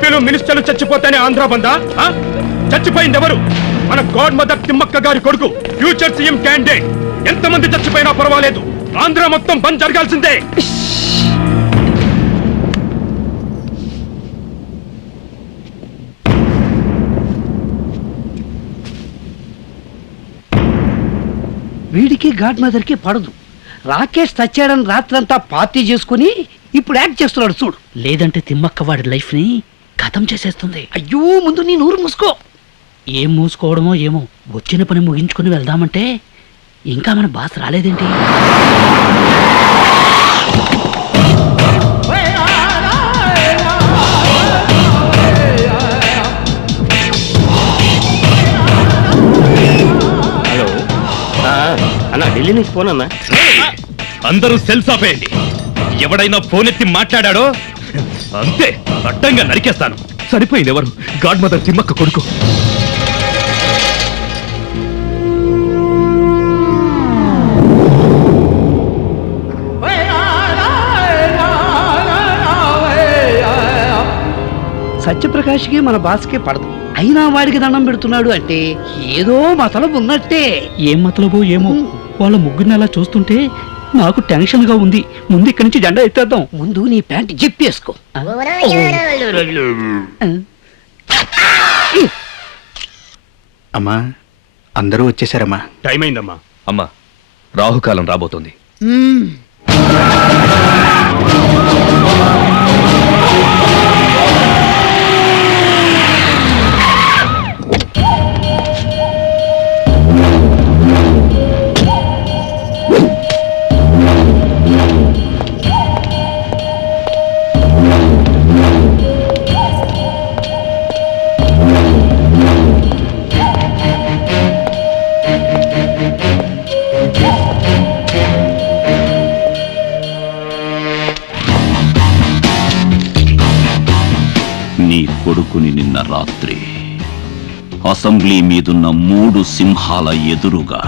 ఎంపీలు మినిస్టర్లు చచ్చిపోతేనే ఆంధ్ర బందా? చచ్చిపోయింది ఎవరు? మన గాడ్ మదర్ తిమ్మక్క గారి కొడుకు, ఫ్యూచర్ సీఎం క్యాండిడేట్. ఎంతమంది చచ్చిపోయినా పర్వాలేదు, ఆంధ్ర మొత్తం బంద్ జరగాల్సిందే. వీడికి గాడ్ మదర్ కి పడదు. రాకేష్ చచ్చాడని రాత్రంతా పార్టీ చేసుకుని ఇప్పుడు యాక్ట్ చేస్తున్నాడు చూడు. లేదంటే తిమ్మక్క వాడి లైఫ్ ని ఖతం చేసేస్తుంది. అయ్యో, ముందు నీ నూరు మూసుకో. ఏం మూసుకోవడమో ఏమో, వచ్చిన పని ముగించుకుని వెళ్దామంటే ఇంకా మన బాస్ రాలేదేంటి? హలో అన్న, ఢిల్లీ నుంచి ఫోన్ అన్నా. అందరూ సెల్స్ ఆపేయండి. ఎవడైనా ఫోన్ ఎత్తి మాట్లాడాడో అంతే, అడ్డంగా నరికేస్తాను. సరిపోయింది ఎవరు? గాడ్ మదర్ తిమ్మక్క కొడుకు. సత్యప్రకాష్కి మన బాస్కే పడదు, అయినా వాడికి దండం పెడుతున్నాడు అంటే ఏదో మతలబు ఉన్నట్టే. ఏం మతలబో ఏమో, వాళ్ళ ముగ్గురిని అలా చూస్తుంటే నాకు టెన్షన్ గా ఉంది. ముందు ఇక్కడి నుంచి జెండా ఎత్తేద్దాం. ముందు నీ ప్యాంట్ జిప్పేసుకో. అమ్మా, అందరూ వచ్చేసారమ్మా. టైం అయిందమ్మా. అమ్మా, రాహుకాలం రాబోతోంది. నీ కొడుకుని నిన్న రాత్రి అసెంబ్లీ మీదున్న 3 సింహాల ఎదురుగా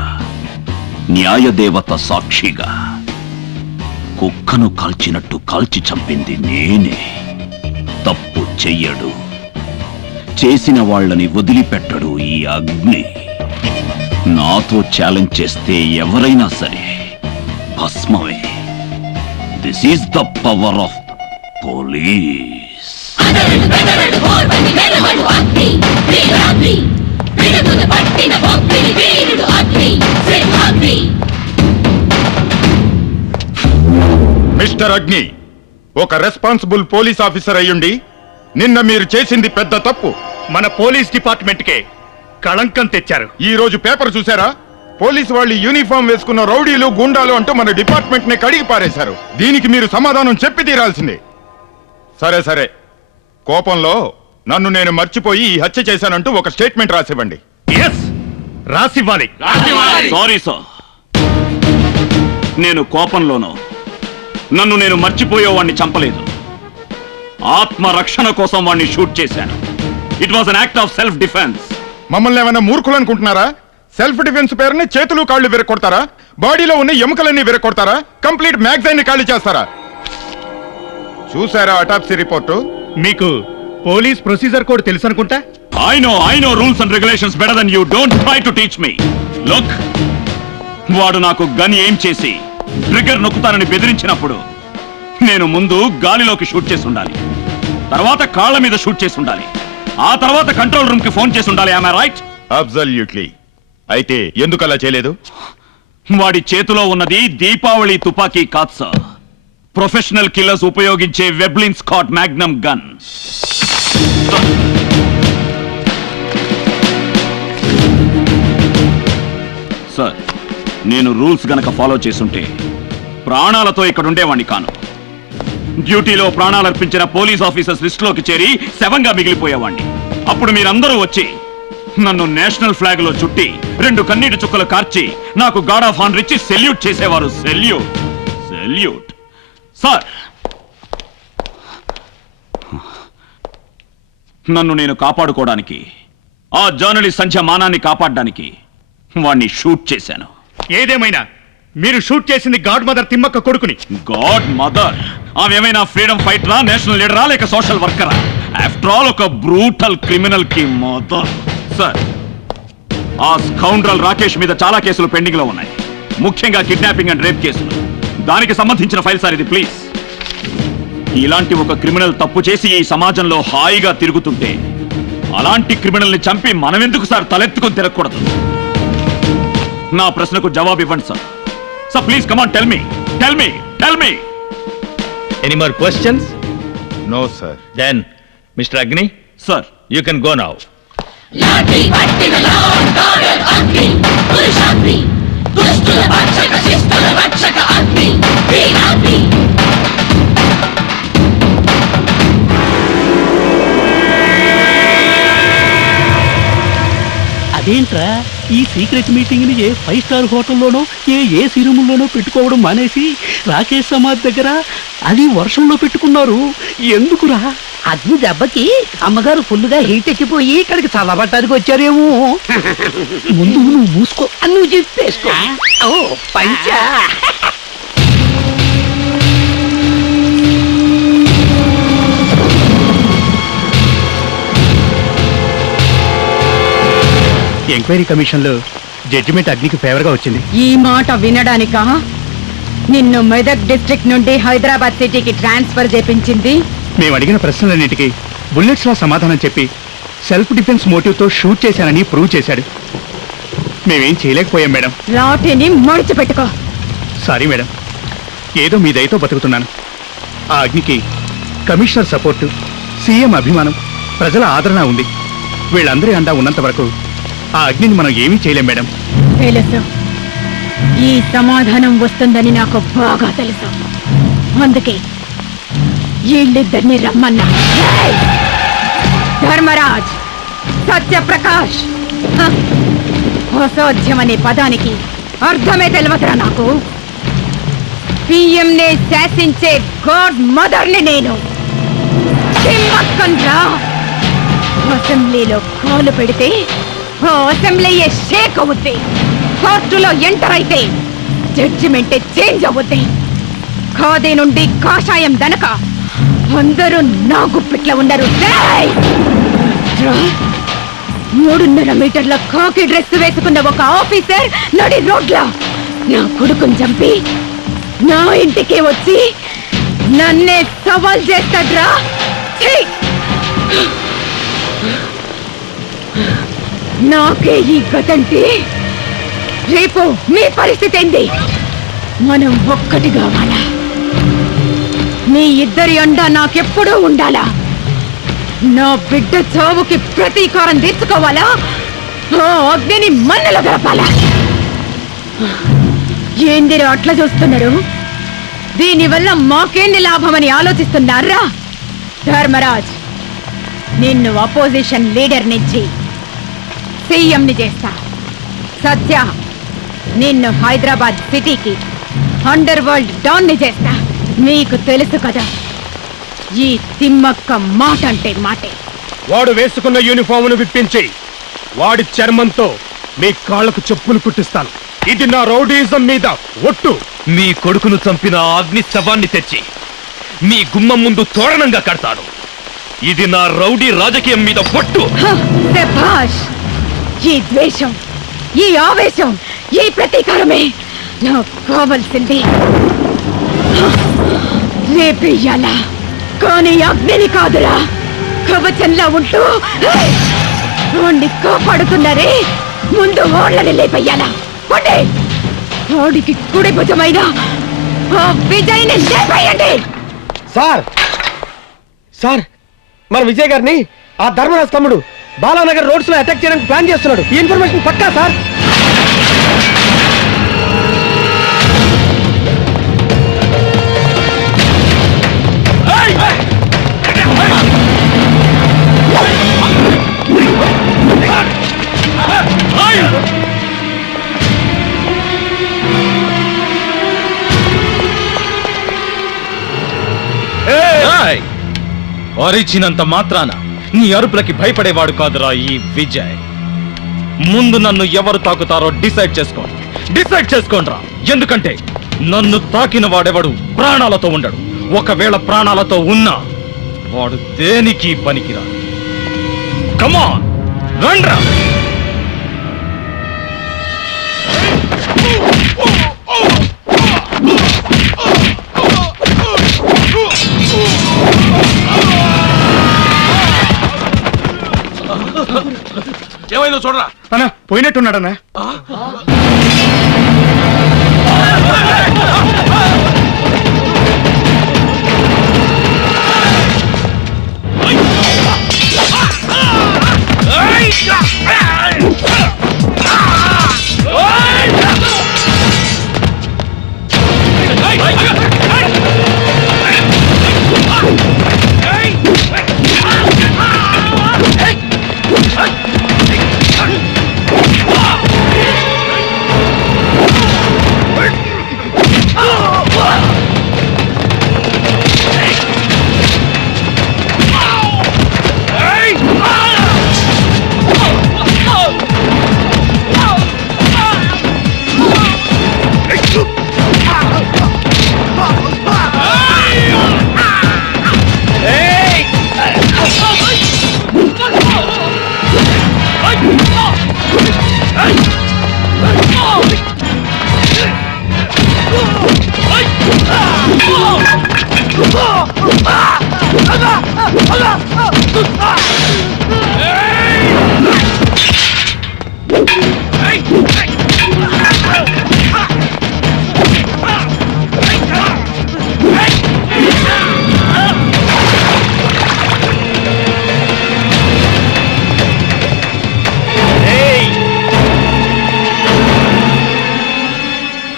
న్యాయదేవత సాక్షిగా కుక్కను కాల్చినట్టు కాల్చి చంపింది నేనే. తప్పు చెయ్యడు, చేసిన వాళ్ళని వదిలిపెట్టడు ఈ అగ్ని. నాతో ఛాలెంజ్ చేస్తే ఎవరైనా సరే భస్మమే. This is the power of police. Mister Agni, ఒక రెస్పాన్సిబుల్ పోలీస్ ఆఫీసర్ అయ్యుండి నిన్న మీరు చేసింది పెద్ద తప్పు. మన పోలీస్ డిపార్ట్మెంట్ కే కళంకం తెచ్చారు. ఈ రోజు పేపర్ చూసారా? పోలీసు వాళ్ళు యూనిఫామ్ వేసుకున్న రౌడీలు, గుండాలు అంటూ మన డిపార్ట్మెంట్ ని కడిగి పారేశారు. దీనికి మీరు సమాధానం చెప్పి తీరాల్సిందే. సరే సరే, కోపంలో నన్ను నేను మర్చిపోయి ఈ హత్య చేశానంటూ ఒక స్టేట్మెంట్ రాసివ్వండి. రాసివ్వాలి. సారీ సార్, నేను కోపంలోనో నన్ను నేను మర్చిపోయే వాణ్ణి చంపలేదు. ఆత్మరక్షణ కోసం వాణ్ణి షూట్ చేశాను. It was an act of self defence. మమ్మల్ని ఏమైనా మూర్ఖులు అనుకుంటున్నారా? సెల్ఫ్ డిఫెన్స్ పేరుని చేతులు కాళ్ళు విరగొడతారా? బాడీలో ఉన్న ఎముకలన్నీ విరగొడతారా? కంప్లీట్ మ్యాగజైన్ ని ఖాళీ చేస్తారా? చూసారా అటాప్సీ రిపోర్టు? మీకు పోలీస్ ప్రొసీజర్ కోడ్ తెలుసు అనుకుంటా. I know rules and regulations better than you. Don't try to teach me. Look, వాడు నాకు గన్ ఏం చేసి ట్రిగ్గర్ నొక్కుతానని బెదిరించినప్పుడు నేను ముందు గాలిలోకి షూట్ చేసి ఉండాలి, తర్వాత కాళ్ళ మీద షూట్ చేసి ఉండాలి, ఆ తర్వాత కంట్రోల్ రూమ్ కి ఫోన్ చేసి ఉండాలి. Am I right? అబ్సల్యూట్లీ. అయితే ఎందుకు అలా చేయలేదు? వాడి చేతిలో ఉన్నది దీపావళి తుపాకీ కాదు సార్, ప్రొఫెషనల్ కిల్లర్స్ ఉపయోగించే వెబ్లిన్ స్కాట్ మ్యాగ్నమ్ గన్. సార్, నేను రూల్స్ గనక ఫాలో చేసుంటే ప్రాణాలతో ఇక్కడ ఉండేవాణ్ణి కాను. డ్యూటీలో ప్రాణాలర్పించిన పోలీస్ ఆఫీసర్స్ లిస్టులోకి చేరి శవంగా మిగిలిపోయేవాణ్ణి. అప్పుడు మీరందరూ వచ్చి నన్ను నేషనల్ ఫ్లాగ్ లో చుట్టి 2 కన్నీటి చుక్కలు కార్చి నాకు గార్డ్ ఆఫ్ ఆనర్ ఇచ్చి సెల్యూట్ చేసేవారు. Salute salute. సార్, నన్ను నేను కాపాడుకోవడానికి, ఆ జర్నలిస్ట్ సంధ్య మానాన్ని కాపాడడానికి వాణ్ణి షూట్ చేశాను. ఏదేమైనా మీరు షూట్ చేసింది గాడ్ మదర్ తిమ్మక్క కొడుకుని. Godmother? ఆమెమైనా ఫ్రీడమ్ ఫైటరా, నేషనల్ లీడరా, లేక సోషల్ వర్కరా? ఆఫ్టర్ ఆల్ ఒక బ్రూటల్ క్రిమినల్ కి మొత్తం. సార్, ఆ స్కౌండ్రల్ రాకేష్ మీద చాలా కేసులు పెండింగ్ లో ఉన్నాయి, ముఖ్యంగా కిడ్నాపింగ్ అండ్ రేప్ కేసులు. దానికి సంబంధించిన ఫైల్ సార్ ఇది, ప్లీజ్. ఇలాంటి ఒక క్రిమినల్ తప్పు చేసి ఈ సమాజంలో హాయిగా తిరుగుతుంటే అలాంటి క్రిమినల్ ని చంపి మనమెందుకు సార్ తలెత్తుకొని తిరగకూడదు? నా ప్రశ్నకు జవాబు ఇవ్వండి sir. Sir please come on, tell me. Any more questions? No sir. Then mister Agni, sir, you can go now. అదేంట్రా ఈ సీక్రెట్ మీటింగ్ ని ఏ 5 స్టార్ హోటల్లోనో ఏసీ రూముల్లోనో పెట్టుకోవడం మానేసి రాకేష్ సమాధ్ దగ్గర అది వర్షంలో పెట్టుకున్నారు. ఎందుకురా? అగ్ని దెబ్బకి అమ్మగారు ఫుల్గా హీట్ ఎక్కిపోయి ఇక్కడికి చల్లబట్టడానికి వచ్చారేమో. ముందు నువ్వు మూసుకో. నువ్వు చెప్పేసుకో. ఓ పంచా. ఎంక్వైరీ కమిషన్లో జడ్జిమెంట్ అగ్నికి ఫేవర్గా వచ్చింది. ఈ మాట వినడానికా నిన్ను మెదక్ డిస్ట్రిక్ట్ నుండి హైదరాబాద్ సిటీకి ట్రాన్స్ఫర్ చేపించింది? మేము అడిగిన ప్రశ్నలన్నిటికీ బుల్లెట్స్లా సమాధానం చెప్పి సెల్ఫ్ డిఫెన్స్ మోటివ్తో షూట్ చేశానని ప్రూవ్ చేశాడు. మేమేం చేయలేకపోయాం మేడం. లాఠీని మడిచిపెట్టుకో. సారీ మేడం, ఏదో మీ దయతో బతుకుతున్నాను. ఆ అగ్నికి కమిషనర్ సపోర్టు, సీఎం అభిమానం, ప్రజల ఆదరణ ఉంది. వీళ్ళందరి అండా ఉన్నంత వరకు ఆ అగ్నిని మనం ఏమీ చేయలేం మేడం. తెలుసు, ఈ సమాధానం వస్తుందని నాకు బాగా తెలుసు. అందుకే వీళ్ళిద్దరిని రమ్మన్నా. ఏయ్! ధర్మరాజ్, సత్యప్రకాష్, హ! అసాధ్యం అనే పదానికి అర్థమే తెలియదురా నాకు. పిఎంనే శాసించే గాడ్ మదర్ని నేను. సింహక్కన్రా. అసెంబ్లీలో కాలు పెడితే ఆ అసెంబ్లీయే షేక్ అవుద్ది. కోర్టులో ఎంటర్ అయితే జడ్జిమెంటే చేంజ్ అవుద్ది. ఖాదీ నుండి కాషాయం దనక అందరూ నా గుప్పిట్లో ఉండరు. 3.5 మీటర్ల కాకి డ్రెస్ వేసుకున్న ఒక ఆఫీసర్ నడి రోడ్ల నా కొడుకుని చంపి నా ఇంటికి వచ్చి నన్నే సవాల్ చేస్తాడ్రా. నాకే ఈ గతంటే రేపు మీ పరిస్థితి ఏంది? మనం ఒక్కటి కావాలా? మీ ఇద్దరి అండా నాకెప్పుడూ ఉండాలా? నా బిడ్డ చావుకి ప్రతీకారం తీర్చుకోవాలా? ఆ అగ్నిని మన్నలో గడపాలా? ఏందిరో అట్లా చూస్తున్నారు? దీనివల్ల మాకేంది లాభమని ఆలోచిస్తున్నారా? ధర్మరాజ్, నిన్ను అపోజిషన్ లీడర్ నుంచి సీఎంని చేస్తా. సత్య, నిన్ను హైదరాబాద్ సిటీకి అండర్ వరల్డ్ డాన్ ని చేస్తా. మీకు తెలుసు కదా, ఈ తిమ్మక్క మాట అంటే మాటే. వాడు వేసుకున్న యూనిఫామును విప్పించి వాడి చర్మంతో మీ కాళ్లకు చెప్పులు కుట్టిస్తాను. ఇది నా రౌడీజం మీద ఒట్టు. మీ కొడుకును చంపిన అగ్ని శవాన్ని తెచ్చి మీ గుమ్మం ముందు తోరణంగా కడతాను. ఇది నా రౌడీ రాజకీయం మీద ఒట్టు. శభాష్! ఈ ద్వేషం, ఈ ఆవేశం, ఈ ప్రతీకారమే నాకు కావలసింది. లేపేయాలా, కానీ అగ్నిని కాదురా. కవచంలా ఉంటూ వాణ్ణి కాపాడుతున్నారే, ముందు వాళ్ళని లేపేయాలా. వాడికి కుడి భుజమైన ఆ విజయ్ని లేపేయండి. సార్, మన విజయ్ గారిని ఆ ధర్మరాజ్ తమ్ముడు బాలానగర్ రోడ్స్ లో అటాక్ చేయడానికి ప్లాన్ చేస్తున్నాడు. ఈ ఇన్ఫర్మేషన్ పక్కా సార్. అరిచినంత మాత్రాన నీ అరుపులకి భయపడేవాడు కాదురా ఈ విజయ్. ముందు నన్ను ఎవరు తాకుతారో డిసైడ్ చేసుకోండిరా. ఎందుకంటే నన్ను తాకిన వాడెవడు ప్రాణాలతో ఉండడు. ఒకవేళ ప్రాణాలతో ఉన్నా వాడు దేనికి పనికిరా. కమాన్ రండ్రా. ఏమైందో చూడరా. అన్నా పోయినట్టున్నాడన్నా.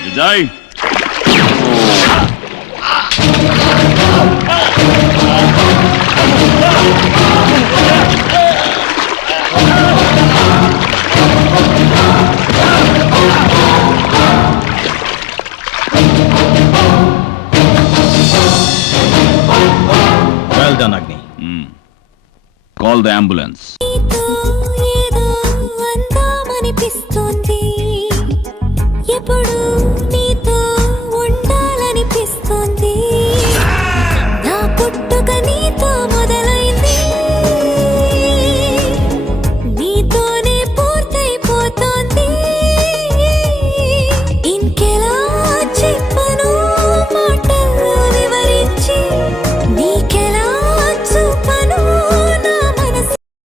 విజయ్ వెల్ డన్ అగ్ని. Call the ambulance. ఏదో అందామనిపిస్తోంది